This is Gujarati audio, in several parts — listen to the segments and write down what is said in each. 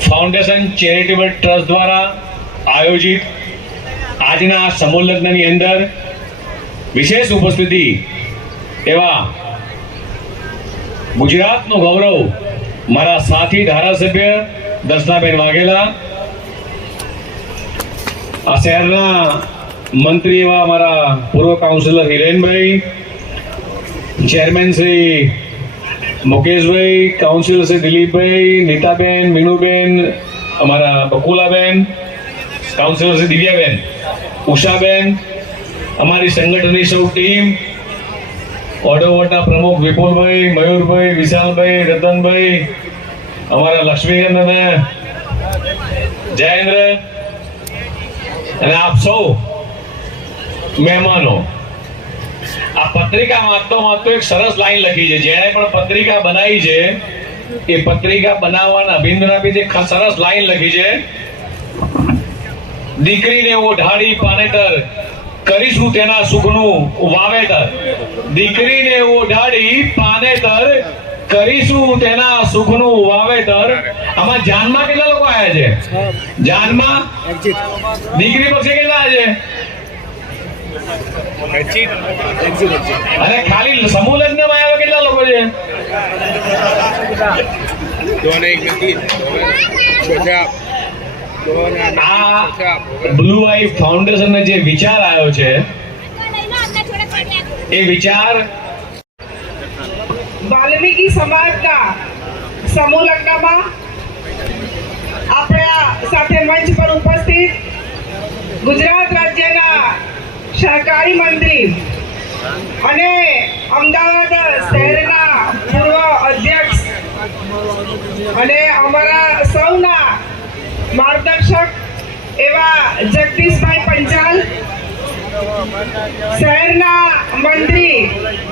ફાઉન્ડેશન ચેરિટેબલ ટ્રસ્ટ દ્વારા આયોજિત આજના સમૂહ લગ્નની અંદર વિશેષ ઉપસ્થિતિ એવા ગુજરાતનું ગૌરવ મારા સાથી ધારાસભ્ય દર્શનાબેન વાઘેલા, આ શહેરના મંત્રી એવા મારા પૂર્વ councillor Hirenbhai chairman Shri Mukeshbhai councillor Shri Dilipbhai, Nitaben, Minuben, અમારા બકુલાબેન કાઉન્સિલર શ્રી દિવ્યાબેન, ઉષાબેન, અમારી સંગઠનની સૌ ટીમ ઓડો વોટના પ્રમુખ વિપુલભાઈ, મયુરભાઈ, વિશાલભાઈ, રતનભાઈ, અમારા લક્ષ્મીકાંત અને જયેન્દ્ર, અને આપ સૌ મહેમાનો. આ પત્રિકા વાંચતો વાંચતો એક સરસ લાઈન લખી છે. જેણે પણ પત્રિકા બનાવી છે એ પત્રિકા બનાવવાના અભિનંદન આપી સરસ લાઈન લખી છે. દીકરીને ઓઢાડી પાનેતર કરીશું તેના સુખનું વાવેતર. દીકરીને ઓઢાડી પાનેતર કરીશું તેના સુખનું વાવેતર. આમાં જાનમાં કેટલા લોકો આવ્યા છે? જાનમાં? દીકરી પક્ષે કેટલા છે? અરે ખાલી સમૂહ લગ્નમાં આવ્યા કેટલા લોકો છે? બ્લુ આઈ ફાઉન્ડેશન નો જે વિચાર આવ્યો છે એ વિચાર વાલ્મીકી સમાજના સમૂહ લગ્નમાં આપણા સાથે મંચ પર ઉપસ્થિત ગુજરાત રાજ્ય સહકારી મંત્રી અને અમદાવાદ શહેરના પૂર્વ અધ્યક્ષ અને અમારા સૌના માર્ગદર્શક એવા જગદીશભાઈ પંચાલ, શહેરના મંત્રી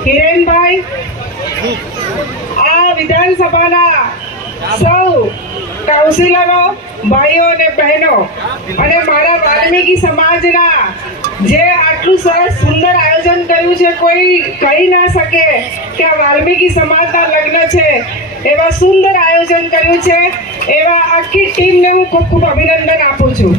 હિરેનભાઈ, આ વિધાનસભાના સૌ કાઉન્સિલરો, ભાઈઓ અને બહેનો અને મારા વાલ્મીકી સમાજના જે આટલું સરસ સુંદર આયોજન કર્યું છે, કોઈ કહી ના શકે કે આ વાલ્મીકી સમાજના લગ્ન છે. એવા સુંદર આયોજન કર્યું છે. એવા આખી ટીમને હું ખૂબ ખૂબ અભિનંદન આપું છું.